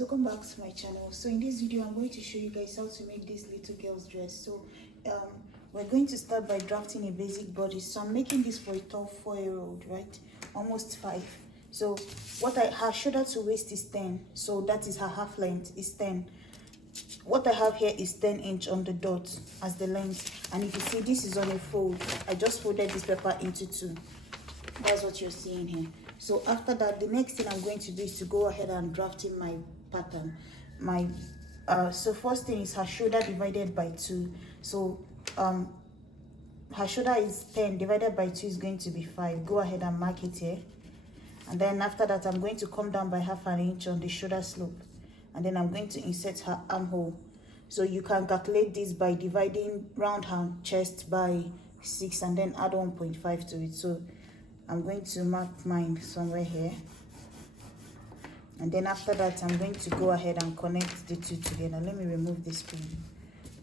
guys, welcome back to my channel. So in this video I'm going to show you guys how to make this little girl's dress. So we're going to start by drafting a basic body. So I'm making this for a tall 4-year-old, right? Almost 5. So her shoulder to waist is 10, so that is her half length is 10. What I have here is 10 inch on the dot as the length, and if you see, this is on a fold. I just folded this paper into 2. That's what you're seeing here. So after that, the next thing I'm going to do is to go ahead and draft in my pattern. So first thing is her shoulder divided by 2. So her shoulder is 10 divided by 2 is going to be 5. Go ahead and mark it here. And then after that, I'm going to come down by half an inch on the shoulder slope, and then I'm going to insert her armhole. So you can calculate this by dividing round her chest by 6 and then add 1.5 to it. So I'm going to mark mine somewhere here, and then after that I'm going to go ahead and connect the 2 together. Let me remove this pin.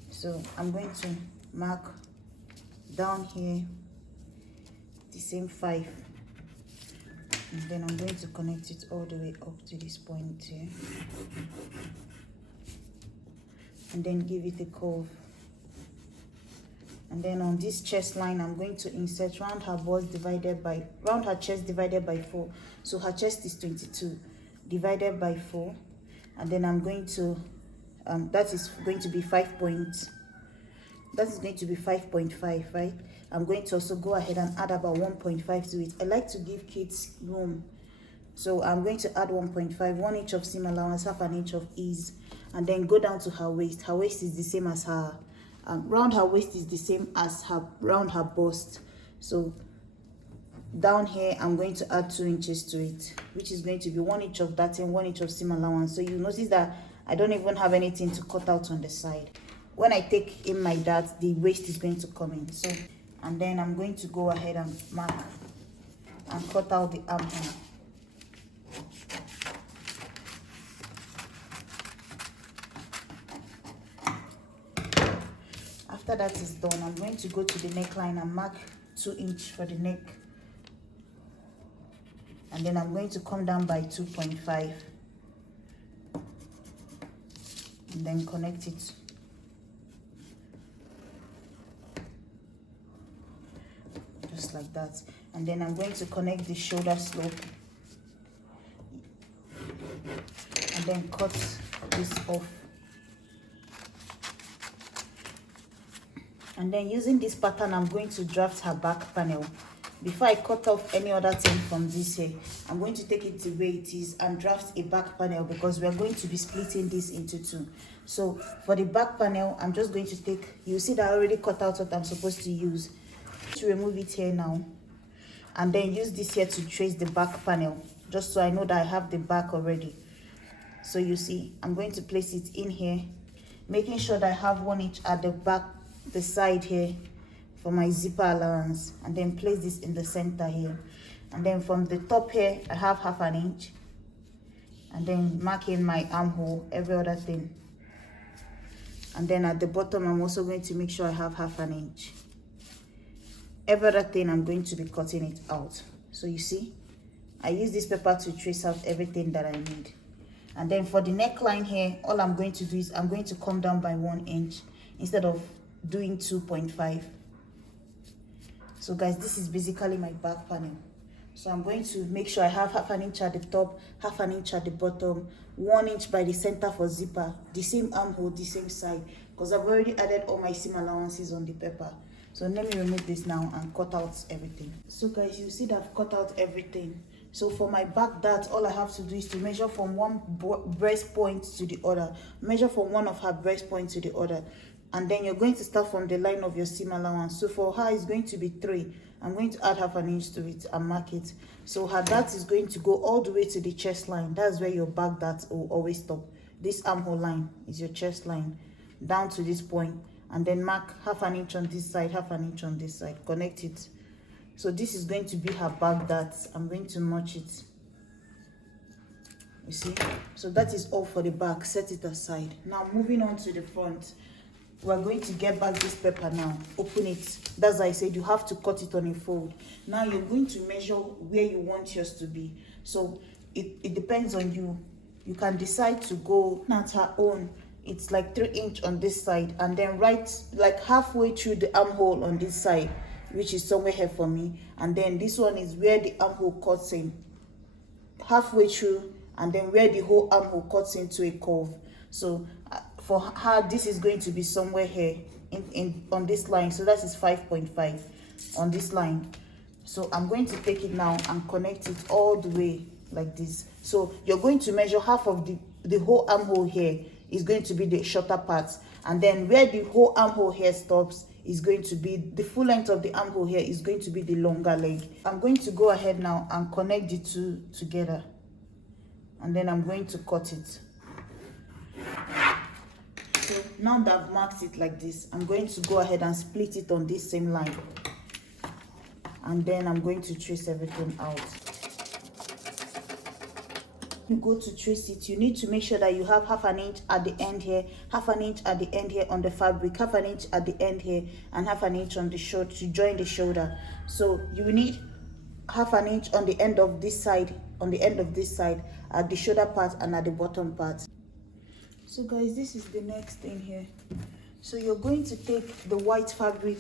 So I'm going to mark down here the same 5, and then I'm going to connect it all the way up to this point here, and then give it a curve. And then on this chest line, I'm going to insert round her chest divided by 4. So her chest is 22 divided by 4, and then I'm going to that is going to be 5.5, right? I'm going to also go ahead and add about 1.5 to it. I like to give kids room, so I'm going to add 1.5, 1 inch of seam allowance, half an inch of ease, and then go down to her waist. Her waist is the same as her round her waist is the same as round her bust. So down here I'm going to add 2 inches to it, which is going to be 1 inch of that and 1 inch of seam allowance. So you notice that I don't even have anything to cut out on the side. When I take in my dart, the waist is going to come in. So, and then I'm going to go ahead and mark and cut out the armhole. After that is done, I'm going to go to the neckline and mark 2 inch for the neck, and then I'm going to come down by 2.5 and then connect it. Just like that. And then I'm going to connect the shoulder slope and then cut this off. And then using this pattern, I'm going to draft her back panel. Before I cut off any other thing from this here, I'm going to take it the way it is and draft a back panel, because we're going to be splitting this into 2. So for the back panel, I'm just going to take, you see that I already cut out what I'm supposed to use. To remove it here now, and then use this here to trace the back panel, just so I know that I have the back already. So you see, I'm going to place it in here, making sure that I have 1 inch at the back, the side here for my zipper allowance, and then place this in the center here. And then from the top here, I have half an inch, and then marking my armhole, every other thing. And then at the bottom, I'm also going to make sure I have half an inch. Every other thing, I'm going to be cutting it out. So you see, I use this paper to trace out everything that I need. And then for the neckline here, all I'm going to do is I'm going to come down by 1 inch instead of doing 2.5. So guys, this is basically my back panel. So I'm going to make sure I have half an inch at the top, half an inch at the bottom, 1 inch by the center for zipper, the same armhole, the same side, because I've already added all my seam allowances on the paper. So let me remove this now and cut out everything. So guys, you see that I've cut out everything. So for my back dart, all I have to do is to measure from one breast point to the other. Measure from one of her breast points to the other. And then you're going to start from the line of your seam allowance. So for her, it's going to be 3. I'm going to add half an inch to it and mark it. So her dart is going to go all the way to the chest line. That's where your back dart will always stop. This armhole line is your chest line, down to this point. And then mark half an inch on this side, half an inch on this side. Connect it. So this is going to be her back dart. I'm going to notch it. You see? So that is all for the back. Set it aside. Now moving on to the front. We're going to get back this paper now. Open it. That's why I said you have to cut it on a fold. Now you're going to measure where you want yours to be. So it depends on you. you can decide to go at her own. It's like 3 inch on this side, and then right like halfway through the armhole on this side, which is somewhere here for me, and then this one is where the armhole cuts in halfway through, and then where the whole armhole cuts into a curve. So for her, this is going to be somewhere here in on this line. So that is 5.5 on this line. So I'm going to take it now and connect it all the way like this. So you're going to measure half of the whole armhole here is going to be the shorter part, and then where the whole armhole here stops is going to be the full length of the armhole here is going to be the longer leg. I'm going to go ahead now and connect the two together, and then I'm going to cut it. So now that I've marked it like this, I'm going to go ahead and split it on this same line, and then I'm going to trace everything out. You go to trace it, you need to make sure that you have half an inch at the end here, half an inch at the end here on the fabric, half an inch at the end here, and half an inch on the shoulder to join the shoulder. So you need half an inch on the end of this side, on the end of this side, at the shoulder part and at the bottom part. So guys, this is the next thing here. So you're going to take the white fabric.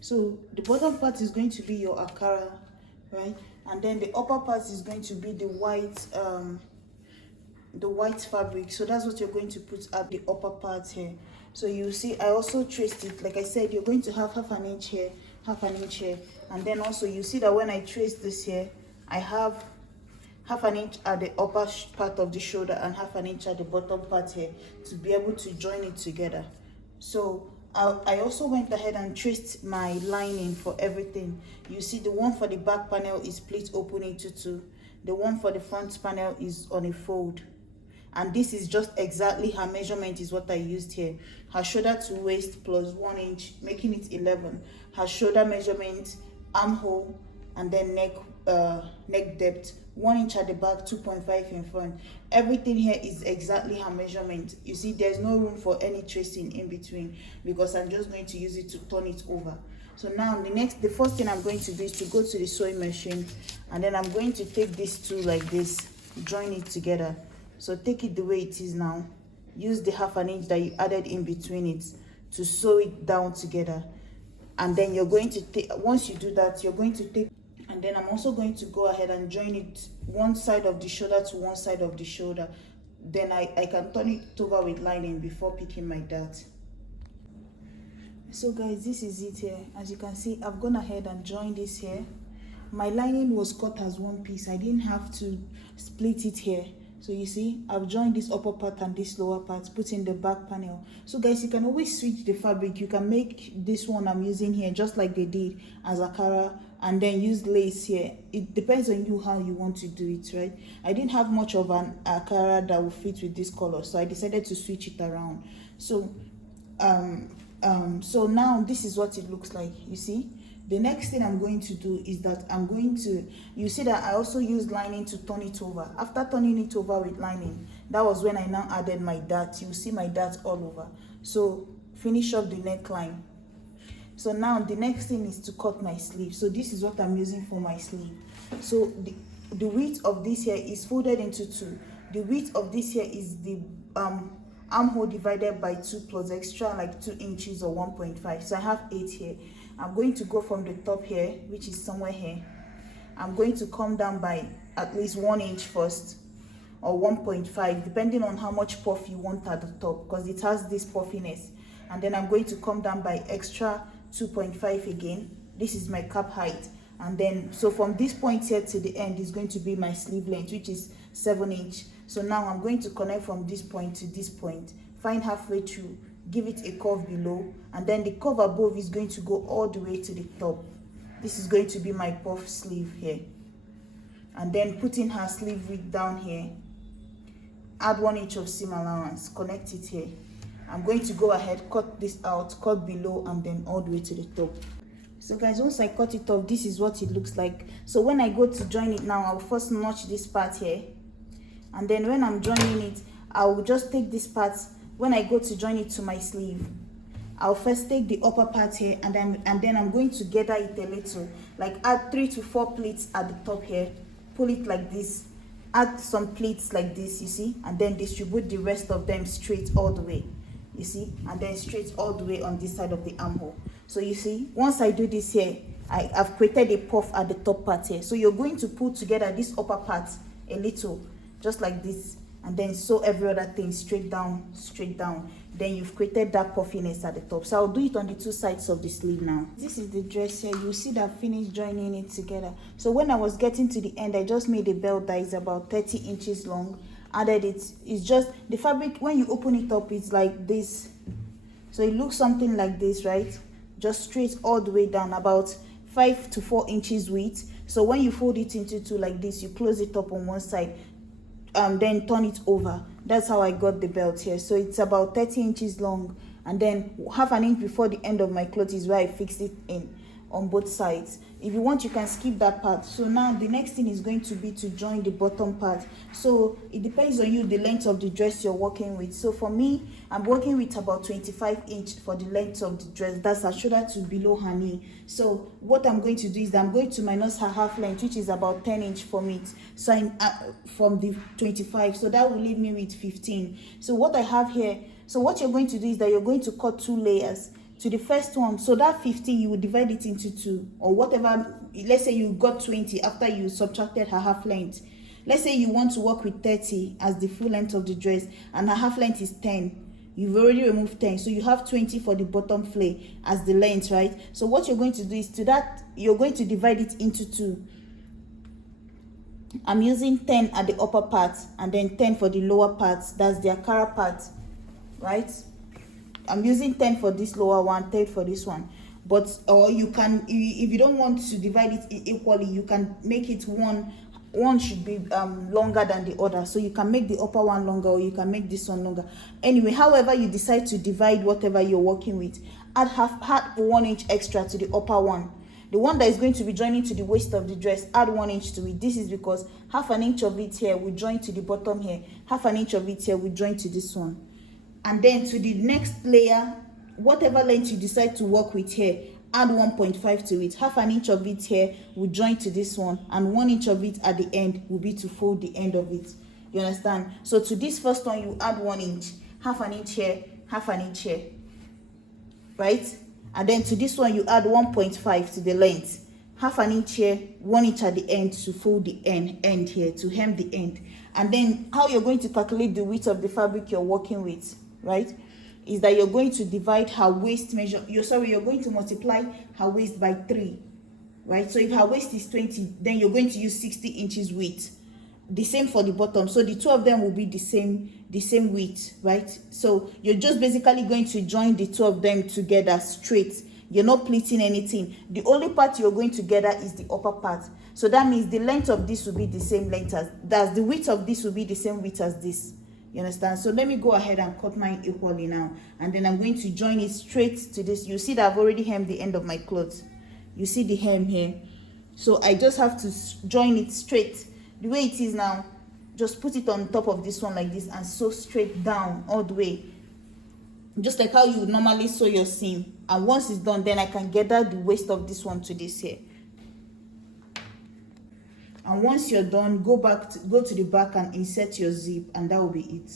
So the bottom part is going to be your akara, right? And then the upper part is going to be the white fabric. So that's what you're going to put at the upper part here. So you see I also traced it. Like I said, you're going to have half an inch here, half an inch here, and then also you see that when I trace this here, I have half an inch at the upper part of the shoulder and half an inch at the bottom part here to be able to join it together. So I also went ahead and traced my lining for everything. You see the one for the back panel is split open into two. The one for the front panel is on a fold. And this is just exactly her measurement is what I used here. Her shoulder to waist plus 1 inch, making it 11. Her shoulder measurement, armhole, and then neck depth, 1 inch at the back, 2.5 in front. Everything here is exactly her measurement. You see there's no room for any tracing in between, because I'm just going to use it to turn it over. So now the first thing I'm going to do is to go to the sewing machine, and then I'm going to take these two like this, join it together. So take it the way it is now, use the half an inch that you added in between it to sew it down together. And then you're going to take, once you do that, you're going to take, and then I'm also going to go ahead and join it one side of the shoulder to one side of the shoulder. Then I can turn it over with lining before picking my dart. So guys, this is it here. As you can see, I've gone ahead and joined this here. My lining was cut as one piece. I didn't have to split it here. So you see, I've joined this upper part and this lower part, put in the back panel. So guys, you can always switch the fabric. You can make this one I'm using here just like they did as akara, and then use lace here. It depends on you how you want to do it, right? I didn't have much of an akara that would fit with this color, so I decided to switch it around. So so now this is what it looks like. You see, the next thing I'm going to do is that I'm going to, you see that I also used lining to turn it over. After turning it over with lining, that was when I now added my dart. You see my dart all over. So finish up the neckline. So now the next thing is to cut my sleeve. So this is what I'm using for my sleeve. So the width of this here is folded into two. The width of this here is the armhole divided by 2 plus extra like 2 inches or 1.5. So I have 8 here. I'm going to go from the top here, which is somewhere here. I'm going to come down by at least 1 inch first, or 1.5, depending on how much puff you want at the top, because it has this puffiness. And then I'm going to come down by extra 2.5 again. This is my cap height. And then, so from this point here to the end is going to be my sleeve length, which is 7 inch. So now I'm going to connect from this point to this point, find halfway through, give it a curve below, and then the curve above is going to go all the way to the top. This is going to be my puff sleeve here. And then putting her sleeve width down here, add 1 inch of seam allowance, connect it here. I'm going to go ahead, cut this out, cut below, and then all the way to the top. So guys, once I cut it off, this is what it looks like. So when I go to join it now, I'll first notch this part here, and then when I'm joining it, I will just take this part. When I go to join it to my sleeve, I'll first take the upper part here, and then I'm going to gather it a little, like add 3 to 4 pleats at the top here, pull it like this, add some pleats like this, you see, and then distribute the rest of them straight all the way, you see, and then straight all the way on this side of the armhole. So you see, once I do this here, I've created a puff at the top part here. So you're going to pull together this upper part a little, just like this, and then sew every other thing straight down, straight down. Then you've created that puffiness at the top. So I'll do it on the two sides of the sleeve now. This is the dress here. You see that finish joining it together. So when I was getting to the end, I just made a belt that is about 30 inches long. Added it. It's just the fabric, when you open it up, it's like this. So it looks something like this, right? Just straight all the way down, about 5 to 4 inches width. So when you fold it into two like this, you close it up on one side, then turn it over. That's how I got the belt here. So it's about 30 inches long, and then half an inch before the end of my cloth is where I fixed it in on both sides. If you want, you can skip that part. So now the next thing is going to be to join the bottom part. So it depends on you, the length of the dress you're working with. So for me, I'm working with about 25 inch for the length of the dress. That's her shoulder to below her knee. So what I'm going to do is I'm going to minus her half length, which is about 10 inch from it. So I'm from the 25. So that will leave me with 15. So what I have here, so what you're going to do is that you're going to cut 2 layers. To the first one, so that 15, you will divide it into 2, or whatever. Let's say you got 20 after you subtracted her half length. Let's say you want to work with 30 as the full length of the dress, and her half length is 10. You've already removed 10, so you have 20 for the bottom flay as the length, right? So what you're going to do is, to that, you're going to divide it into 2. I'm using 10 at the upper part, and then 10 for the lower part. That's the Akara part, right? I'm using 10 for this lower one, 10 for this one. But, or you can, if you don't want to divide it equally, you can make it one should be longer than the other. So you can make the upper one longer, or you can make this one longer. Anyway, however you decide to divide whatever you're working with, add 1 inch extra to the upper one. The one that is going to be joining to the waist of the dress, add 1 inch to it. This is because half an inch of it here will join to the bottom here. Half an inch of it here will join to this one. And then to the next layer, whatever length you decide to work with here, add 1.5 to it. Half an inch of it here will join to this one, and 1 inch of it at the end will be to fold the end of it. You understand? So to this first one, you add 1 inch, half an inch here, half an inch here, right? And then to this one, you add 1.5 to the length, half an inch here, 1 inch at the end to fold the end here, to hem the end. And then how you're going to calculate the width of the fabric you're working with, right, is that you're going to divide her waist measure. You're going to multiply her waist by 3, right? So if her waist is 20, then you're going to use 60 inches width. The same for the bottom. So the two of them will be the same width, right? So you're just basically going to join the two of them together straight. You're not pleating anything. The only part you're going together is the upper part. So that means the length of this will be the same length as the width of this will be the same width as this. You understand? So let me go ahead and cut mine equally now, and then I'm going to join it straight to this. You see that I've already hemmed the end of my clothes. You see the hem here. So I just have to join it straight the way it is now. Just put it on top of this one like this and sew straight down all the way, just like how you would normally sew your seam. And once it's done, then I can gather the waist of this one to this here. And once you're done, go to the back and insert your zip, and that will be it.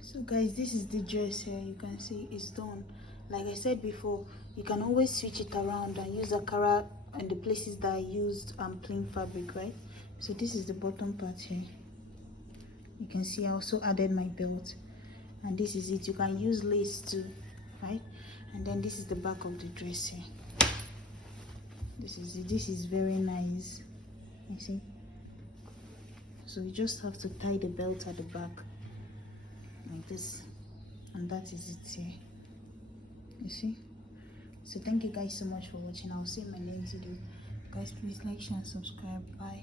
So guys, this is the dress here. You can see it's done. Like I said before, you can always switch it around and use Akara and the places that I used plain fabric, right? So this is the bottom part here. You can see I also added my belt, and this is it. You can use lace too, right? And then this is the back of the dress here. This is it. This is very nice. You see? So you just have to tie the belt at the back like this, and that is it here. You see? So thank you guys so much for watching. I'll see you in my next video. Guys, please like, share, and subscribe. Bye.